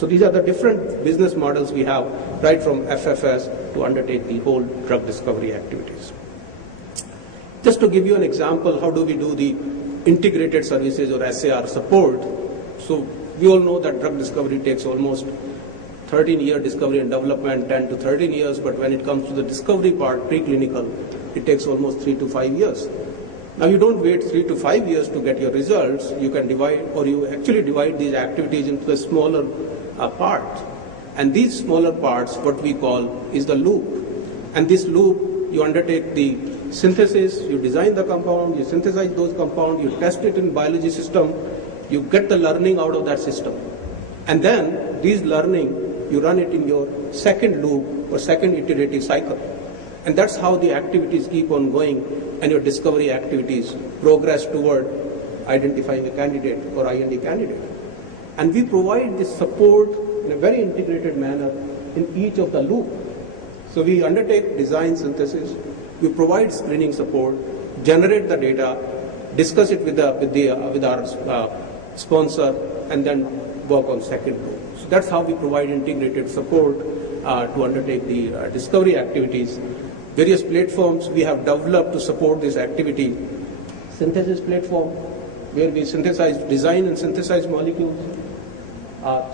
So these are the different business models we have, right from FFS to undertake the whole drug discovery activities. Just to give you an example, how do we do the integrated services or SAR support? So we all know that drug discovery takes almost 13-year discovery and development, 10 to 13 years, but when it comes to the discovery part, preclinical, it takes almost 3 to 5 years. Now you don't wait 3 to 5 years to get your results. You can divide, or you actually divide these activities into a smaller part. And these smaller parts, what we call is the loop. And this loop, you undertake the synthesis, you design the compound, you synthesize those compounds, you test it in biology system, you get the learning out of that system. And then these learning, you run it in your second loop or second iterative cycle. And that's how the activities keep on going and your discovery activities progress toward identifying a candidate or IND candidate. And we provide this support in a very integrated manner in each of the loop. So we undertake design synthesis, we provide screening support, generate the data, discuss it with our sponsor, and then work on second loop. So that's how we provide integrated support to undertake the discovery activities. Various platforms we have developed to support this activity. Synthesis platform, where we synthesize, design and synthesize molecules.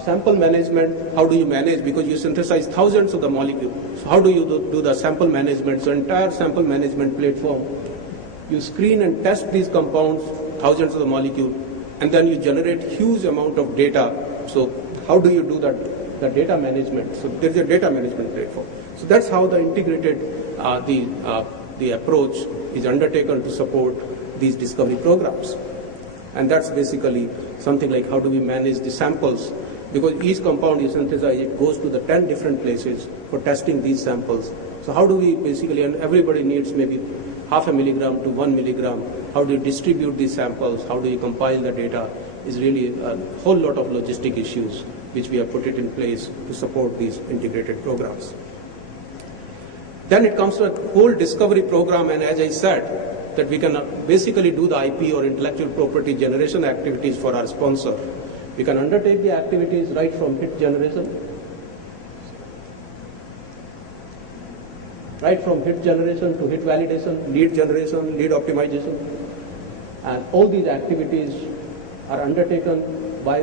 Sample management, how do you manage? Because you synthesize thousands of the molecules. So how do you do the sample management? So entire sample management platform. You screen and test these compounds, thousands of the molecules, and then you generate huge amount of data. So how do you do that? The data management. So there's a data management platform. So that's how the integrated the approach is undertaken to support these discovery programs. And that's basically something like how do we manage the samples, because each compound you synthesize, it goes to the 10 different places for testing these samples. So how do we basically, and everybody needs maybe 0.5 milligram to 1 milligram, how do you distribute these samples, how do you compile the data, is really a whole lot of logistic issues which we have put it in place to support these integrated programs. Then it comes to a whole discovery program, and as I said, that we can basically do the IP or intellectual property generation activities for our sponsor. We can undertake the activities right from hit generation, to hit validation, lead generation, lead optimization, and all these activities are undertaken by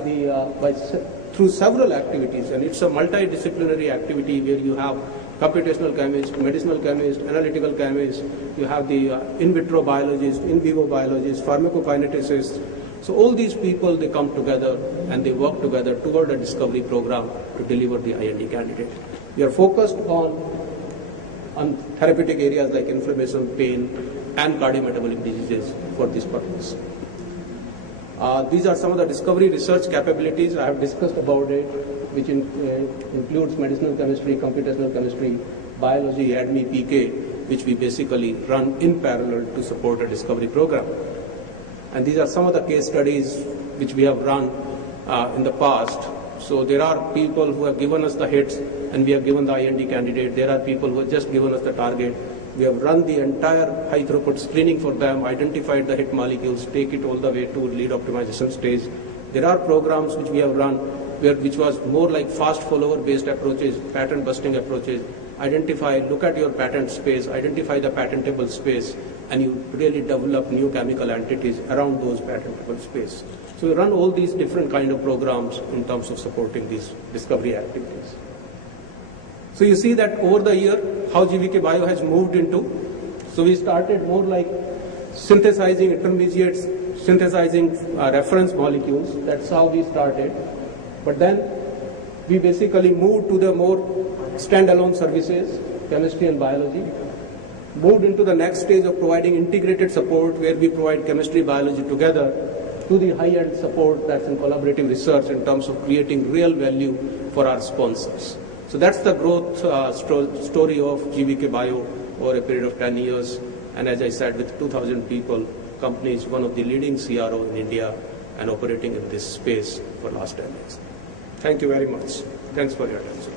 through several activities, and it's a multidisciplinary activity where you have computational chemist, medicinal chemist, analytical chemist, you have the in vitro biologist, in vivo biologist, pharmacokineticists. So all these people, they come together and they work together toward a discovery program to deliver the IND candidate. We are focused on therapeutic areas like inflammation, pain, and cardiometabolic diseases for this purpose. These are some of the discovery research capabilities I have discussed about it, which includes medicinal chemistry, computational chemistry, biology, ADME, PK, which we basically run in parallel to support a discovery program. And these are some of the case studies which we have run in the past. So there are people who have given us the hits and we have given the IND candidate. There are people who have just given us the target. We have run the entire high throughput screening for them, identified the hit molecules, take it all the way to lead optimization stage. There are programs which we have run which was more like fast follower based approaches, patent busting approaches. Identify, look at your patent space, identify the patentable space, and you really develop new chemical entities around those patentable space. So we run all these different kind of programs in terms of supporting these discovery activities. So you see that over the year, how GVK Bio has moved into. So we started more like synthesizing intermediates, synthesizing reference molecules. That's how we started. But then we basically moved to the more standalone services, chemistry and biology. Moved into the next stage of providing integrated support where we provide chemistry, biology together, to the high-end support that's in collaborative research in terms of creating real value for our sponsors. So that's the growth story of GVK Bio over a period of 10 years. And as I said, with 2,000 people, company is one of the leading CRO in India and operating in this space for the last 10 years. Thank you very much. Thanks for your attention.